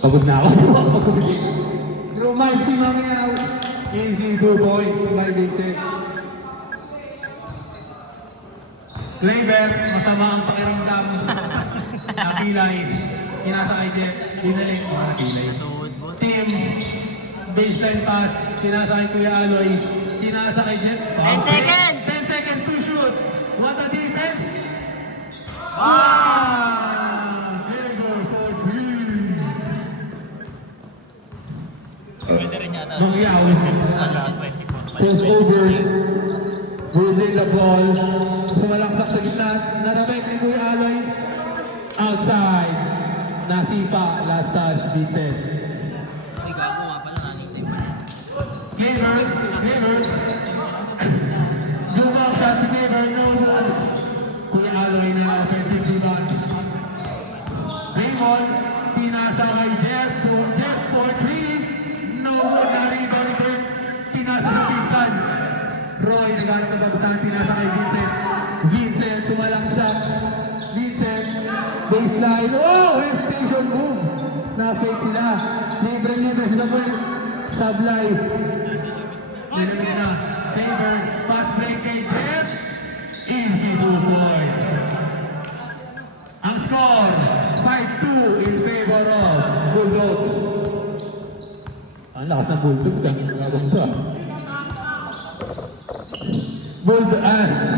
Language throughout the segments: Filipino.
Pagod na ako. Remind si Mamiyaw. Easy 2 points by Vincent. Clever, masama ang pakiramdam. Nakilay. Kinasa kay Jeff. Dinalik. Nakilay. Team. Baseline pass. Kinasa kay Kuya Aloy. Kinasa kay Jeff. 10 seconds! 10 seconds to shoot. What a defense! Favor for three. Pwede rin yata. Mamiyaw. Cross over. Within the ball. Sumalaksak sa gitna. Nanabek ni Kuya Aloy. Outside. Nasipa. Last touch. Vincent. Ay, gago nga pala. Nanitay pa. Clever. Clever. Jump shot si Clever. No good. Kuya Aloy na offensive rebound. Raymond. Pinasa kay Jeff. Jeff for three. No good na rebound ni Kurt. Pinasa sa pinsan. Roy, naghanap ng bagusahan, pinasa kay Vincent. Vincent, tumalaksak. Vincent, baseline. Oh! Hesitation move. Na-fake sila. Libre-libre sila po. Sablay. Nilamig na. Favor, pass break kay Jeff. Easy 2 point. Ang score, 5-2 in favor of Bulldogs. Ang lakas ng Bulldogs. Ang gagawin sa.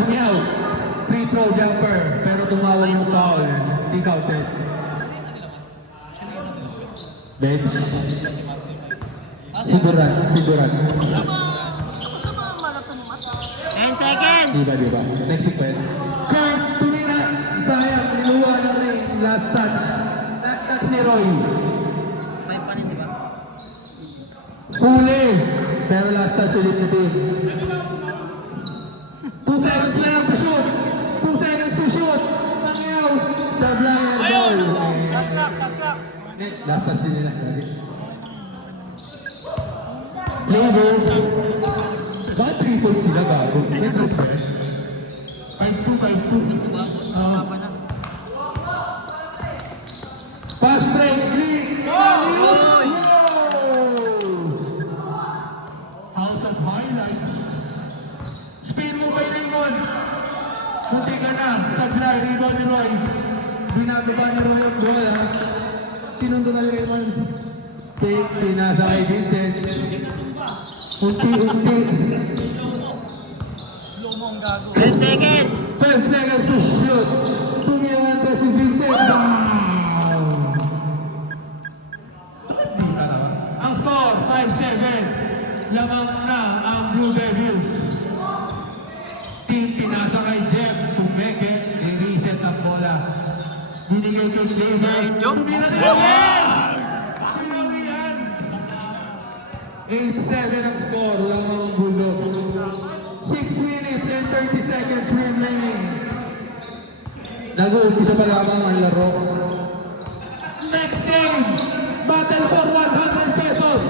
Miyaw, free throw jumper, pero tumawag yung foul. Di counted. Bench. Siguran. 10 seconds! Diba. Next point. Kurt, tumina. Sayang, niluwa na rin. Last touch. Last touch ni Roy. May pa rin, di ba? Huli. Pero last touch ulit na din. 2 seconds na lang to shoot. 2 seconds to shoot. Mamiyaw. Sablay and ball. Shot clock. Last touch din nila. Clever. Bakit 3 points sila gago? 5-2. Ito ba, boss? Wala pa na. Pass break. Out of highlights. Spin mo kay Raymond. Kunti ka na. Sablay. Rebound ni Roy. Binababa ni Roy yung goal ha. Sinundo na ni Raymond. Take. Pinasa kay Vincent. Unti-unti. 10 seconds! 12 seconds to shoot. Tumiyawante si Vincent. Down. Ang score, 5-7. Lamang na ang Blue Devils. Team pinasa kay Jeff. Tumeke. I-reset ang bola. Binigay kay Clever. Tumira na yan! Pinawihan! 8-7 ang score. Lamang ang Bulldogs. 6 minutes and 30 seconds remaining. Nag-uumpisa pa lamang ang laro. Next game, battle for 100 pesos.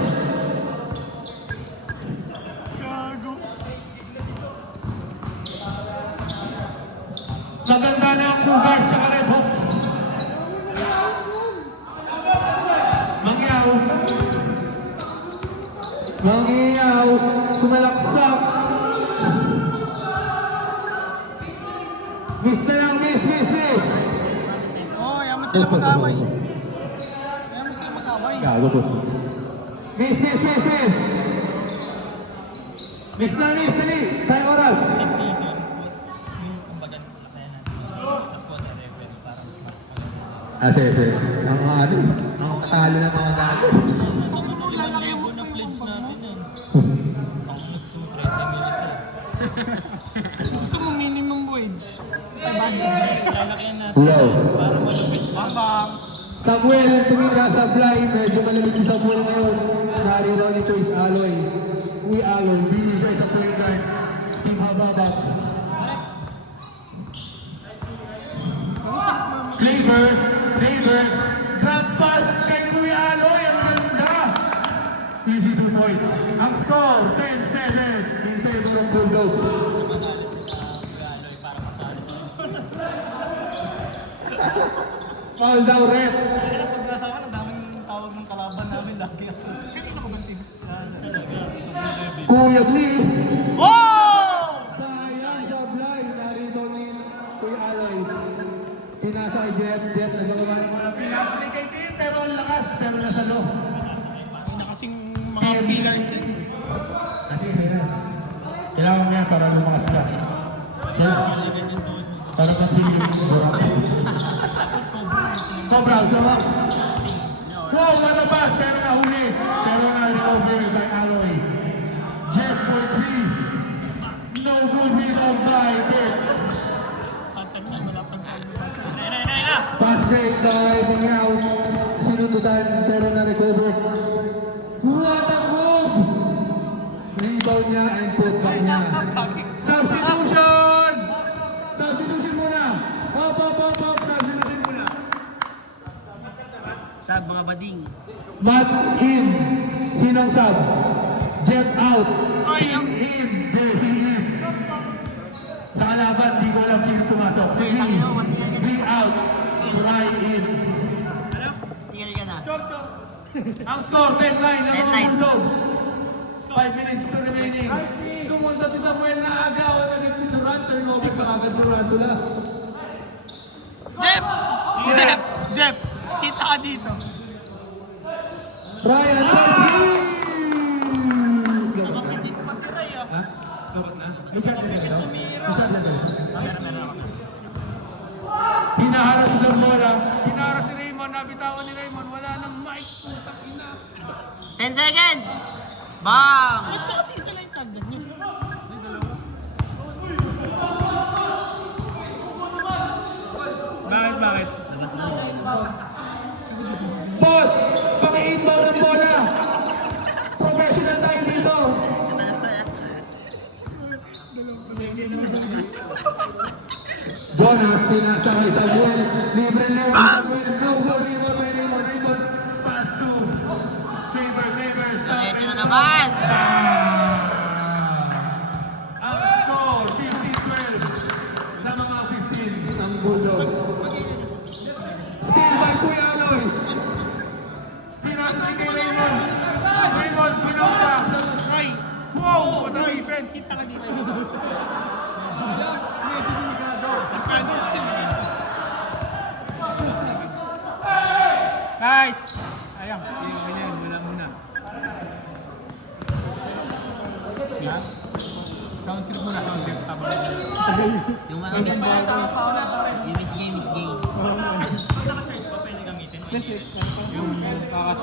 Maganda na ang Cougars sa Red Hawks. Mangyaw, sumalaksak. Miss na lang, miss. Oo, ayaw mo sila mag-away. Gago po. Miss. Miss na, dali. Sayang oras. Sige. Ang mga ano, ang katalo ng mga gago. Gusto mo minimum wage? Low. Babang. Samuel, tumira sa fly. Medyo malamig si Samuel ngayon. Narito nito is Aloy. Aloy. Binigay sa point guard. Team Hababak. Flavor. Grab pass kay Kuya Aloy. Ang ganda. Easy 2 points. Ang score, 10-7 in favor of Bulldogs. Foul daw, ref. Kaya pag nasama, ang daming tawag ng Kuya Lee. Oh! Sayang sa blind. Narito ni Kuya Aloy. Pinasa kay Jeff. Jeff nagagawa ni mga Pinas. Kay Tim, pero ang lakas. Pero nasa loob. Na kasing mga pillars yan. Kasi kailangan mo yan para lumakas ka. Para mag-pili yung Cobra, usawa. Wow, what a pass! Pero nahuli. Pero na-recover by Aloy. Jeff for 3. No good rebound by Jeff. Pasan na, malapang tayo. Pasan. Pass break by Bunyaw. Sinututan pero na-recover. What a move! Rebound niya and put back niya. Substitution! Substitution muna! Hop! Substitution muna! Sa mga bading. Matt in. Sinong sub? Jet out. Ay, ang... In. Jesse in. Sa kalaban, di ko alam sino pumasok. Si B out. Rai in. Tingnan ka na. Ang score, 10-9 ng mga 10-9. Bulldogs. 5 minutes to remaining. Sumunod si Samuel na agaw at agad si Durant. Turnover ka agad Durant tula. Jeff! Kita ka dito. Ryan Franklin! Dito pa si Ray ah. Ha? Dapat na? Lukat na rin, no? Lukat na rin. Hinaharas ng bola. Hinara si Raymond, nabitawan ni Raymond. Wala nang mic. Putang ina. 10 seconds! Bang! Ito kasi isa lang yung tagdag niya. May dalawa. Bakit? Labas na. Boss! Paki-inbound ng bola! Professional tayo dito! Jonas, pinasa kay Samuel. Libre Leo. Samuel, no go. Raymond by Raymond. Raymond, pass to Favor. Stop. Diretso na naman! Ang score, 15-12 na mga 15 ang Bulldogs. Steal by Kuya Aloy. Pinasa kay Raymond. Raymond, pinasa. Ray! Wow! What a defense! Kita ka dito. Sarkado still. Guys! Ayan, ganyan, wala muna. Yeah? Count trip muna, count trip. Tama na yun. Yung mga miss yung miss game. Yung kakas.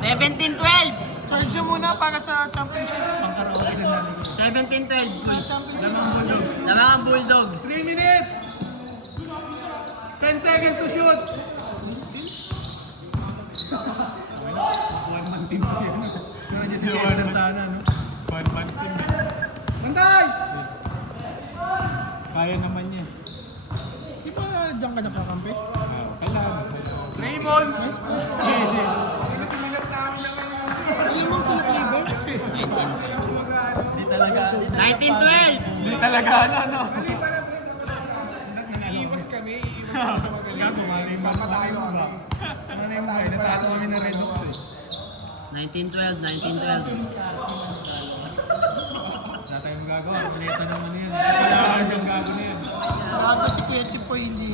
17-12! Charge nyo muna para sa championship. 17-12, boys. Damang Bulldogs. 3 minutes! 10 seconds to shoot! One-man team siya. Dalawa na sana, no? One-man team. Bantay! Kaya naman niya. Di ba dyan ka nakakampi? Kailangan. Raymond! Yes, yes. Raymond sa Cleaver? 19-12! Hindi talaga, ano? Iiwas kami sa magaling. Gago, mali. Papatayo mo ba? Ano na yung mga? Natalo kami ng Red Hawks eh. 19-12. Wala tayong gagawa. Kuleta naman yan. Kailangan yung gago na yan. Gago si Kuya Chipo hindi.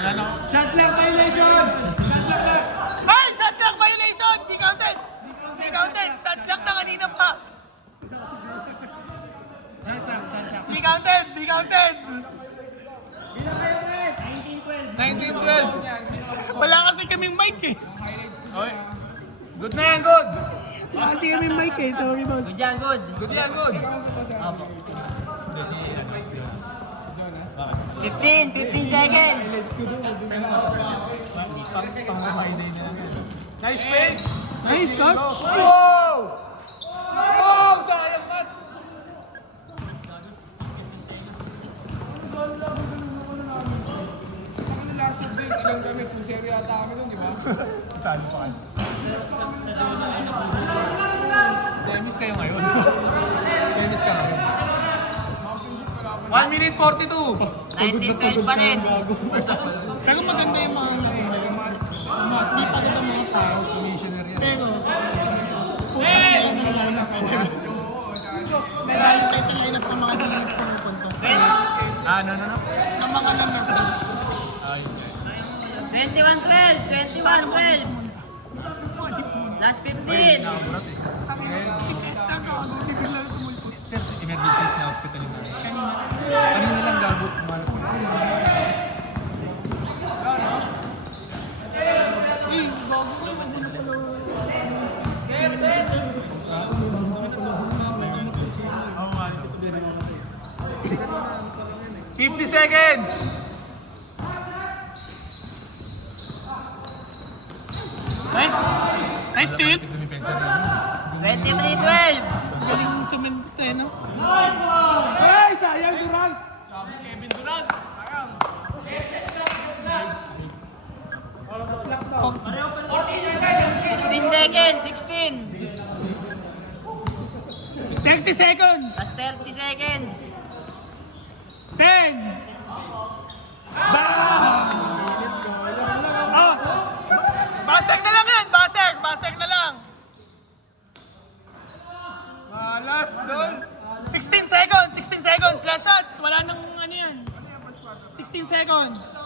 Wala na. Shot clock violation! Shot clock na! Ay! Shot clock violation! Di counted! Di counted! Shot clock na kanina pa! Di counted! Di counted! 19-12! Wala kasi kaming mic eh. Okay. Good na yan, good! Wala kasi kaming mic eh. Sorry, boss. Good yan, good. Good yan, good! Opo. 15 seconds! Nice fake! Nice cut! Wow! Wow! Sayang cut! Last of this, ilang kami, kung seryo ata kami nun, di ba? Talo pa kayo. Semis kayo ngayon. Semis ka ngayon. 1 minute 42. 19-12 pa rin. Pero maganda yung mga di pa rin ang mga tao. Pero, pupunta sila ng lineup ko. May galit tayo sa lineup ng mga hindi pumupunta. No. Ng mga number ko. 21-12. 21-12. Last 15. Testa ka, ano? Hindi bigla sumulpot. Emergency sa hospital yung kanina lang gago kumalas. Uy, bago na pala. 50 seconds! Nice! Nice steal! 23-12. Galing mo sumindot eh, no? Ay! Sayang, Durant! Sabi Kevin Durant! Sayang! 16 seconds. 16. 30 seconds! Last 30 seconds. 10! Bam! Oh! Basag na lang yan! Basag na lang! Malas, Dol! 16 seconds! 16 seconds! Last shot! Wala nang ano yan. 16 seconds!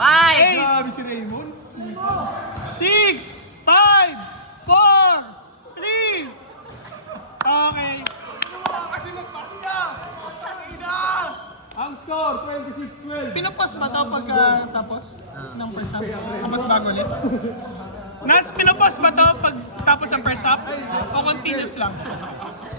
5. Grabe si Raymond. 6, 5, 4, 3. Okay. Kasi magpasya. Ang score, 26-12. Pinapos ba ito pag tapos ng first half? Tapos bago ulit? Pinapos ba ito pag tapos ang first half? O continuous lang?